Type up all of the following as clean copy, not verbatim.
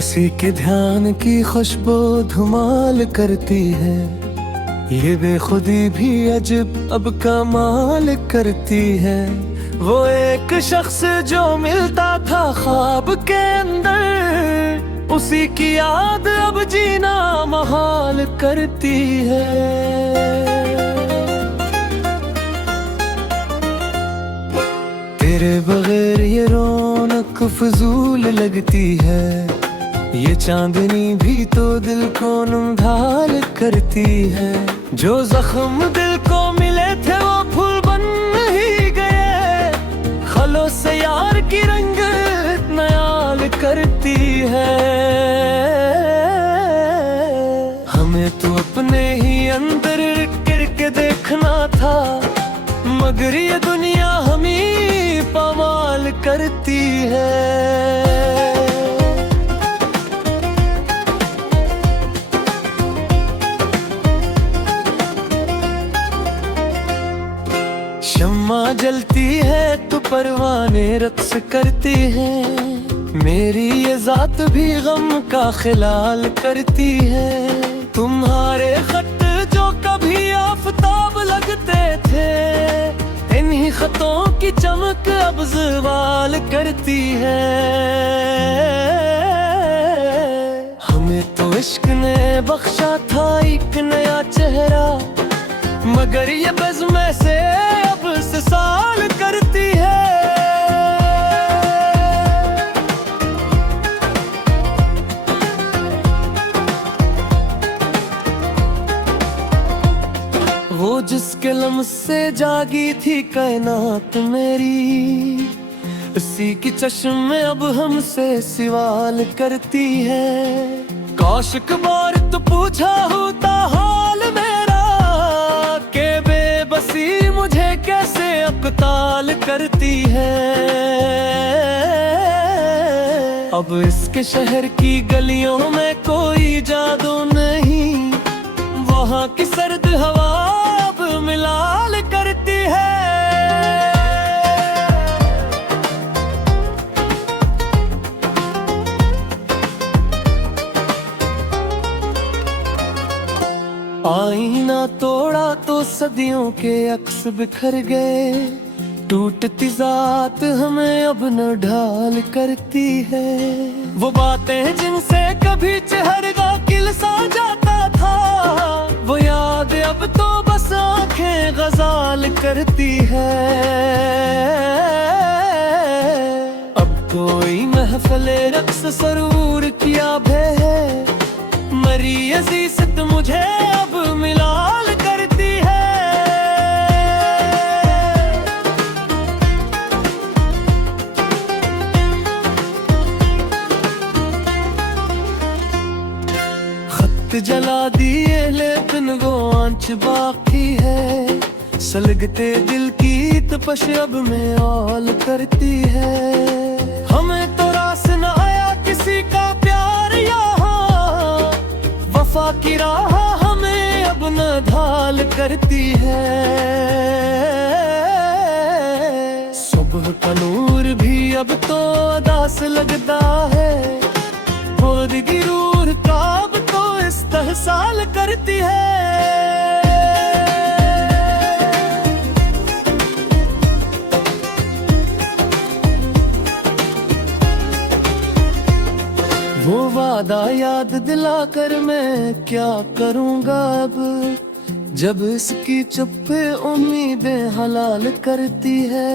किसी के ध्यान की खुशबू धुमाल करती है, ये बेखुदी भी अजब अब कमाल करती है। वो एक शख्स जो मिलता था ख्वाब के अंदर, उसी की याद अब जीना महाल करती है। तेरे बगैर ये रौनक फजूल लगती है, ये चांदनी भी तो दिल को नमढाल करती है। जो जख्म दिल को मिले थे वो फूल बन ही गए, खलों से यार की रंगत नयाल करती है। हमें तो अपने ही अंदर गिर के देखना था, मगर ये दुनिया हमें पामाल करती है। शम्मा जलती है तो परवाने रक्स करती हैं, मेरी ये जात भी गम का खिलाल करती है। तुम्हारे खत जो कभी आफताब लगते थे, इन्हीं खतों की चमक अब ज़वाल करती है। हमें तो इश्क ने बख्शा था एक नया चेहरा, मगर ये बज़्म से अब से साल करती है। वो जिसके लम्ह से जागी थी कायनात मेरी, उसी की चश्म अब हमसे सवाल करती है। कौशिक बार तो पूछा होता हाल मेरा, के बेबसी मुझे कैसे अकताल करती है। अब इसके शहर की गलियों में कोई जादू नहीं, वहाँ की सर्द हवा अब मिलाल करती है। आईना तोड़ा तो सदियों के अक्स बिखर गए, टूटती जात हमें अब न ढाल करती है। वो बातें जिनसे कभी चेहरा किलसा जाता था, वो याद अब तो बस आंखें गजाल करती है। अब कोई महफिले रक्स सरूर किया भे है, मरी अजीज़त मुझे अब मिलाल करती है। खत जला दिए लेकिन वो आंच बाकी है, सलगते दिल की तपश अब में औल करती है। हमें तो रास न आया किसी का प्यार यहाँ, वफा की राह हमें अब न ढाल करती है। सुबह का नूर भी अब तो अदास लगता है, बोदगी रूह का अब तो इस्तहसाल करती है। वो वादा याद दिलाकर मैं क्या करूँगा अब, जब इसकी चुप्पे उम्मीदें हलाल करती है।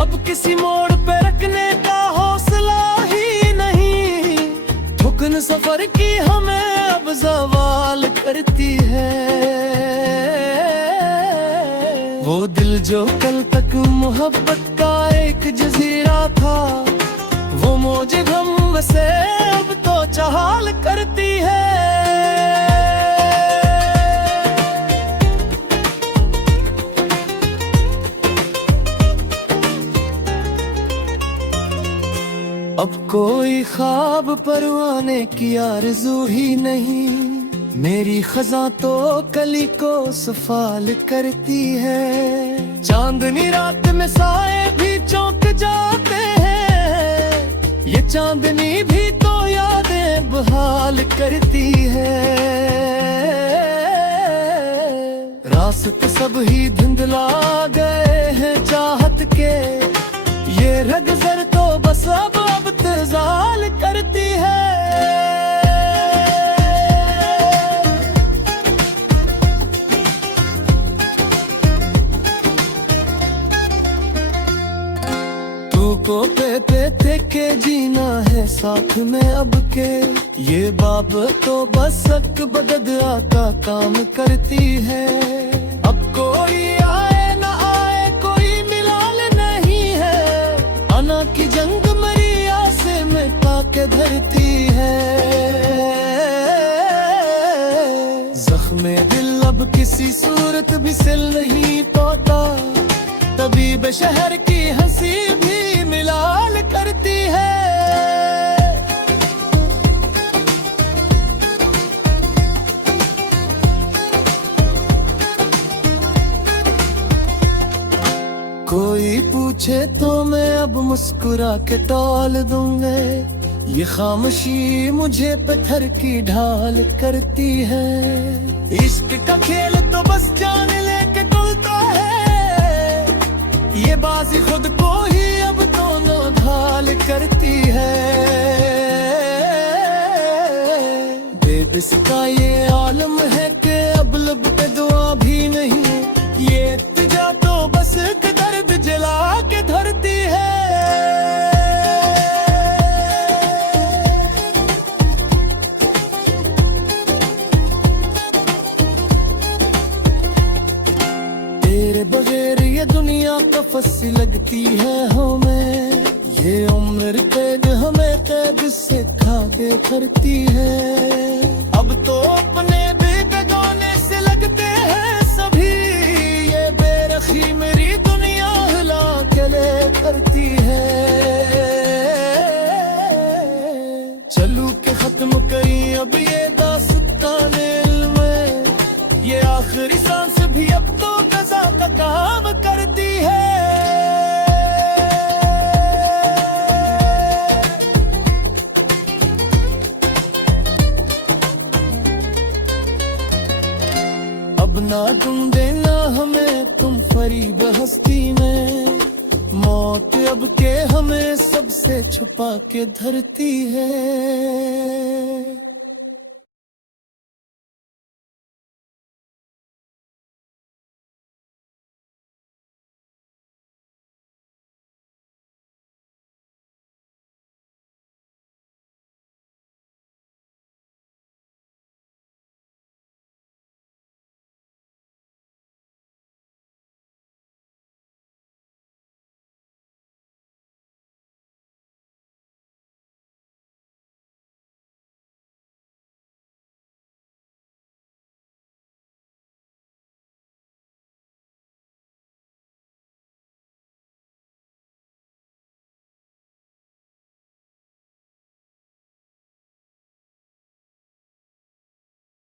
अब किसी मोड़ पे रखने का हौसला ही नहीं, ठुकन सफर की हमें अब ज़वाल करती है। वो दिल जो कल तक मोहब्बत का एक जजीरा था, वो मौजे गम से अब तो चहाल करती है। अब कोई ख्वाब परवाने की आरज़ू ही नहीं, मेरी खज़ां तो कली को सफाल करती है। चांदनी रात में साए भी चौंक जाते हैं, ये चांदनी भी तो यादें बहाल करती है। रास्ते सब ही धुंधला गए हैं चाहत के, ये रग जर तो बस अब तजाल करती है। को पे के जीना है साथ में अब के, ये बाब तो बस हक बदद आता काम करती है। अब कोई आए न आए कोई मिलाल नहीं है, अना की जंग मरिया से मिटा के धरती है। जख्मे दिल अब किसी सूरत भी सिल नहीं पाता, तबीब शहर की हंसी भी मिलाल करती है। कोई पूछे तो मैं अब मुस्कुरा के टाल दूंगा, ये खामोशी मुझे पत्थर की ढाल करती है। इश्क का खेल तो बस जान लेके डुलता है, ये बाजी खुद को ही अब दोनों ढाल करती है। बेबस का ये आलम है कि अब लब पे दुआ भी नहीं, ये इत्तिजा तो बस एक दर्द जला के धरती है। तेरे बगैर ये दुनिया कफस लगती है हमें, ये उम्र कैद हमें कैद से खा के धरती है। अब तो अपने भी बेगाने से लगते हैं सभी, ये बेरखी मेरी दुनिया हिला के ले करती है। चलू के खत्म करी अब ये दास्ताने में, ये आखिरी सांस भी अब तो कज़ा का काम करती है। अब ना तुम देना हमें तुम फरीब हस्ती में, मौत अब के हमें सबसे छुपा के धरती है।